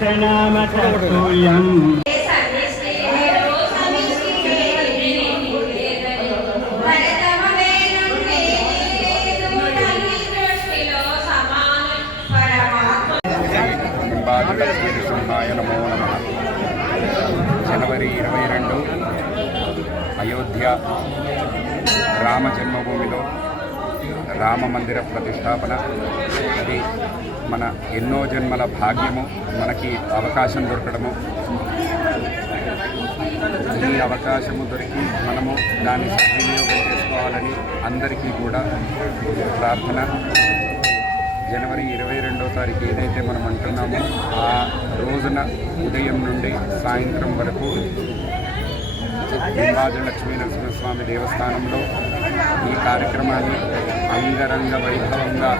శ్రేష్టనామతూల్యం జనవరి ఇరవై రెండు అయోధ్య రామ జన్మభూమిలో రామ మందిర ప్రతిష్టాపన. అది మన ఎన్నో జన్మల భాగ్యము. మనకి అవకాశం దొరకడము. ఈ అవకాశము దొరికి మనము దాన్ని సద్వినియోగం చేసుకోవాలని అందరికీ కూడా ప్రార్థన. జనవరి ఇరవై రెండో తారీఖు ఏదైతే మనం అంటున్నామో ఆ రోజున ఉదయం నుండి సాయంత్రం వరకు లింబాజు లక్ష్మీ నరసింహస్వామి దేవస్థానంలో ఈ కార్యక్రమాన్ని అంగరంగ వైభవంగా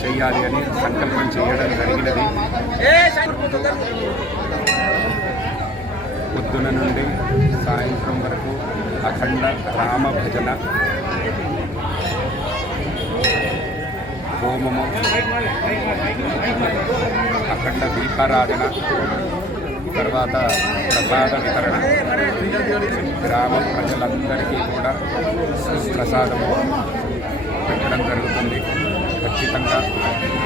చేయాలి అని సంకల్పం చేయడం జరిగినది. పొద్దున నుండి సాయంత్రం వరకు అఖండ రామ భజన. హోమము. అఖండ దీపారాధన. తర్వాత ప్రసాద వితరణ. గ్రామ ప్రజలందరికీ కూడా ప్రసాదము పెట్టడం జరుగుతుంది. ఖచ్చితంగా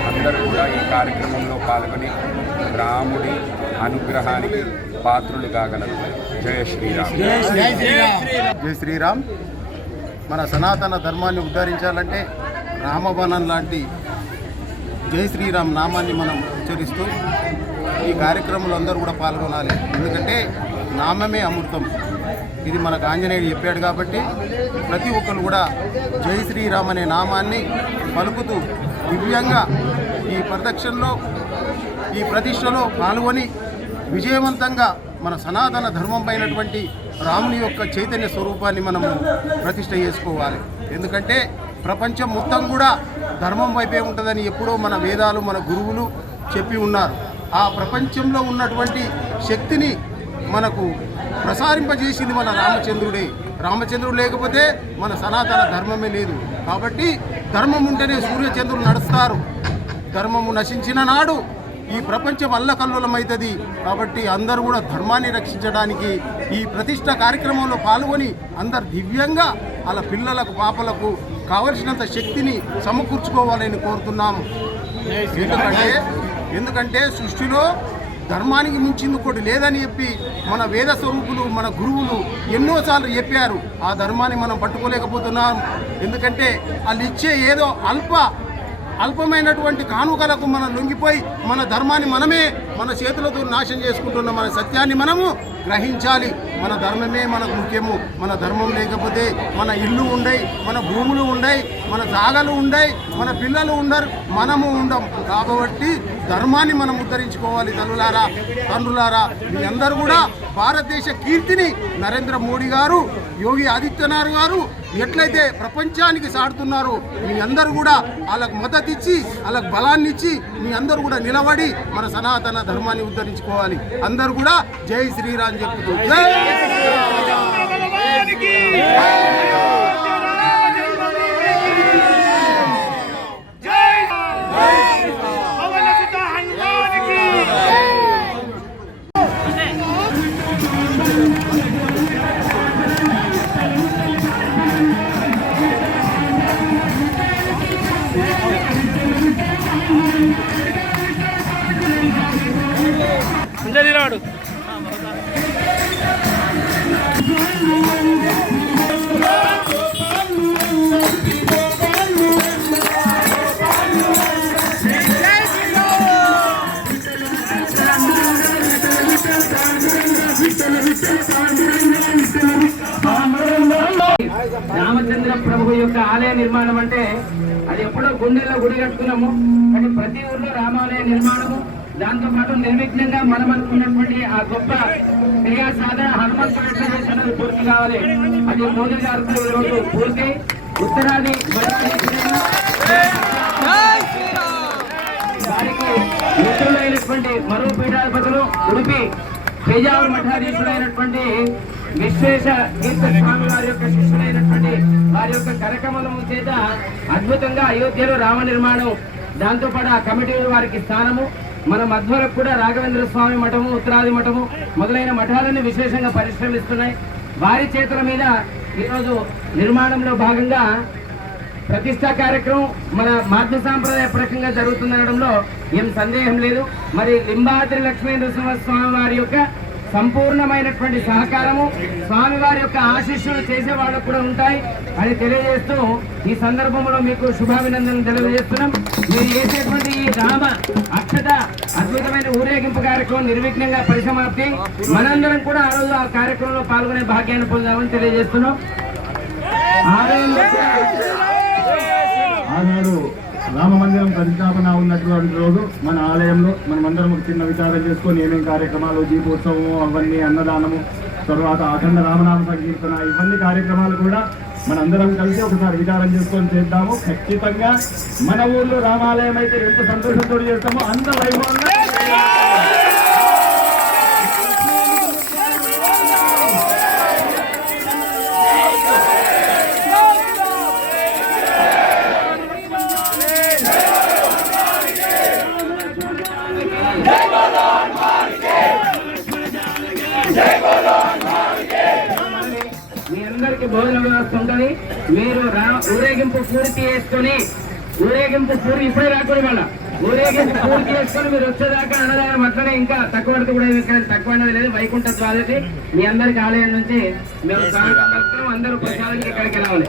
అందరూ కూడా ఈ కార్యక్రమంలో పాల్గొని రాముడి అనుగ్రహానికి పాత్రులు కాగలరు. జయ శ్రీరామ్. జై శ్రీరామ్. మన సనాతన ధర్మాన్ని ఉద్ధరించాలంటే రామవనం లాంటి జై శ్రీరామ్ నామాన్ని మనం ఉచ్చరిస్తూ ఈ కార్యక్రమంలో అందరూ కూడా పాల్గొనాలి. ఎందుకంటే నామమే అమృతం. ఇది మనకు ఆంజనేయుడు చెప్పాడు కాబట్టి ప్రతి ఒక్కరు కూడా జై శ్రీరామ్ అనే నామాన్ని పలుకుతూ దివ్యంగా ఈ ప్రదక్షిణలో ఈ ప్రతిష్టలో పాల్గొని విజయవంతంగా మన సనాతన ధర్మం పైనటువంటి రాముని యొక్క చైతన్య స్వరూపాన్ని మనము ప్రతిష్ట చేసుకోవాలి. ఎందుకంటే ప్రపంచం మొత్తం కూడా ధర్మం వైపే ఉంటుందని ఎప్పుడో మన వేదాలు మన గురువులు చెప్పి ఉన్నారు. ఆ ప్రపంచంలో ఉన్నటువంటి శక్తిని మనకు ప్రసారింపజేసింది మన రామచంద్రుడే. రామచంద్రుడు లేకపోతే మన సనాతన ధర్మమే లేదు. కాబట్టి ధర్మం ఉంటేనే సూర్యచంద్రులు నడుస్తారు. ధర్మము నశించిన నాడు ఈ ప్రపంచం అల్లకల్లోలమవుతుంది కాబట్టి అందరూ కూడా ధర్మాన్ని రక్షించడానికి ఈ ప్రతిష్ట కార్యక్రమంలో పాల్గొని అందరు దివ్యంగా వాళ్ళ పిల్లలకు పాపలకు కావలసినంత శక్తిని సమకూర్చుకోవాలని కోరుతున్నాము. ఎందుకంటే ఎందుకంటే సృష్టిలో ధర్మానికి మించింది ఒకటి లేదని చెప్పి మన వేద స్వరూపులు మన గురువులు ఎన్నోసార్లు చెప్పారు. ఆ ధర్మాన్ని మనం పట్టుకోలేకపోతున్నాం. ఎందుకంటే వాళ్ళు ఇచ్చే ఏదో అల్ప అల్పమైనటువంటి కానుకలకు మనం లొంగిపోయి మన ధర్మాన్ని మనమే మన చేతులతో నాశనం చేసుకుంటున్న మన సత్యాన్ని మనము గ్రహించాలి. మన ధర్మమే మనకు ముఖ్యము. మన ధర్మం లేకపోతే మన ఇల్లు ఉండయి మన భూములు ఉండయి మన జాగలు ఉండయి మన పిల్లలు ఉండరు మనము ఉండం. కాబట్టి ధర్మాన్ని మనం ఉద్ధరించుకోవాలి తల్లులారా తండ్రులారా. మీ అందరూ కూడా భారతదేశ కీర్తిని నరేంద్ర మోడీ గారు యోగి ఆదిత్యనాథ్ గారు ఎట్లయితే ప్రపంచానికి సాడుతున్నారు మీ అందరూ కూడా వాళ్ళకు మద్దతు ఇచ్చి వాళ్ళకు బలాన్ని ఇచ్చి మీ అందరూ కూడా నిలబడి మన సనాతన ధర్మాన్ని ఉద్ధరించుకోవాలి. అందరూ కూడా జై శ్రీరామ్ చెప్పుతూ ఆలయ నిర్మాణం అంటే అది ఎప్పుడో గుండెల్లో గుడి కట్టుకున్నాము. కానీ ప్రతి ఊర్లో రామాలయ నిర్మాణము దాంతో పాటు నిర్విఘ్నంగా మనం అనుకున్నటువంటి ఆ గొప్ప క్రియా సాధన హనుమంతుడు ఎట్లా పూర్తి కావాలి. అది మోదీ గారితో ఈరోజు పూర్తి. ఉత్తరాది వారికి మిత్రులైనటువంటి మరో పీఠాధిపతులు ఉడిపి పేజావర మఠాధీశులైనటువంటి విశ్వేశ తీర్థ స్వామి వారి యొక్క శిష్యులైనటువంటి వారి యొక్క కార్యక్రమము చేత అద్భుతంగా అయోధ్యలో రామ నిర్మాణం దాంతోపాటు ఆ కమిటీ వారికి స్థానము మన మధ్వరకు కూడా రాఘవేంద్ర స్వామి మఠము ఉత్తరాది మఠము మొదలైన మఠాలను విశేషంగా పరిశ్రమిస్తున్నాయి. వారి చేతుల మీద ఈరోజు నిర్మాణంలో భాగంగా ప్రతిష్టా కార్యక్రమం మన మార్గ సాంప్రదాయ ప్రకంగా జరుగుతుందనడంలో ఏం సందేహం లేదు. మరి లింబాద్రి లక్ష్మీ నరసింహ స్వామి వారి యొక్క సంపూర్ణమైనటువంటి సహకారము స్వామివారి యొక్క ఆశీస్సులు చేసేవాళ్ళకు కూడా ఉంటాయి. అని తెలియజేస్తూ ఈ సందర్భంలో మీకు శుభాభినందనలు తెలియజేస్తున్నాం. మీరు చేసేటువంటి ఈ రామ అక్షత అద్భుతమైన ఊరేగింపు కార్యక్రమం నిర్విఘ్నంగా పరిసమాప్తి. మనందరం కూడా ఆ రోజు ఆ కార్యక్రమంలో పాల్గొనే భాగ్యాన్ని పొందామని తెలియజేస్తున్నాం. ఆనాడు రామ మందిరం ప్రతిష్టాపన ఉన్నటువంటి రోజు మన ఆలయంలో మనమందరం అందరం చిన్న విచారం చేసుకొని ఏమేమి కార్యక్రమాలు దీపోత్సవం అవన్నీ అన్నదానము తర్వాత అఖండ రామనామ సంకీర్తన ఇవన్నీ కార్యక్రమాలు కూడా మనందరం కలిసి ఒకసారి విచారం చేసుకొని చేద్దాము. ఖచ్చితంగా మన ఊర్లో రామాలయం అయితే ఎంత సంతోషంతో చేస్తామో అంత వైభవంగా మీ అందరికి భోజన వ్యవస్థ ఉంటుంది మీరు రా ఊరేగింపు పూర్తి చేసుకొని ఊరేగింపు పూర్తి ఇప్పుడే రాకూడదు మళ్ళా. ఊరేగింపు పూర్తి చేసుకొని మీరు వచ్చేదాకా అన్నదానం అట్లనే ఇంకా తక్కువ పడితే కూడా ఇక్కడ తక్కువ అనేది లేదు వైకుంఠ ద్వాదశి. మీ అందరికి ఆలయం నుంచి మేము అందరూ ప్రసాదంకి ఇక్కడికి రావాలి.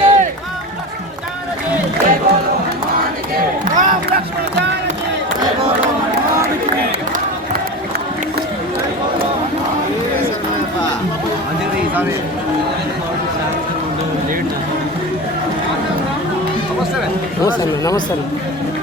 vamos a verlo, vamos.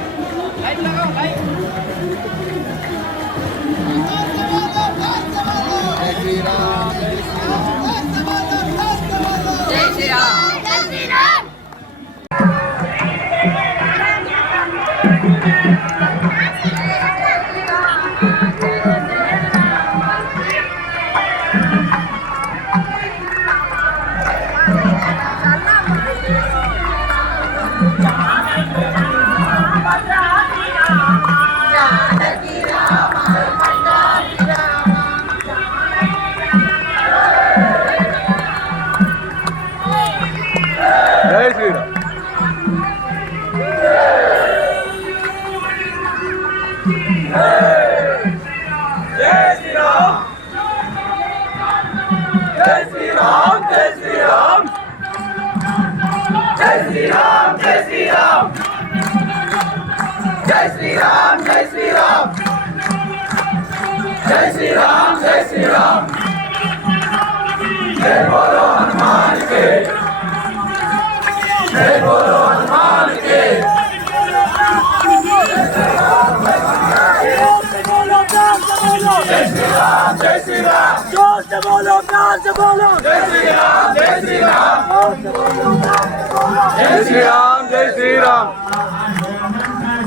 Ram जय श्री राम जय श्री राम जय बोलो हनुमान के जय बोलो हनुमान के जय श्री राम जय श्री राम जोर से बोलो काल से बोलो जय श्री राम जय श्री राम जय श्री राम जय श्री राम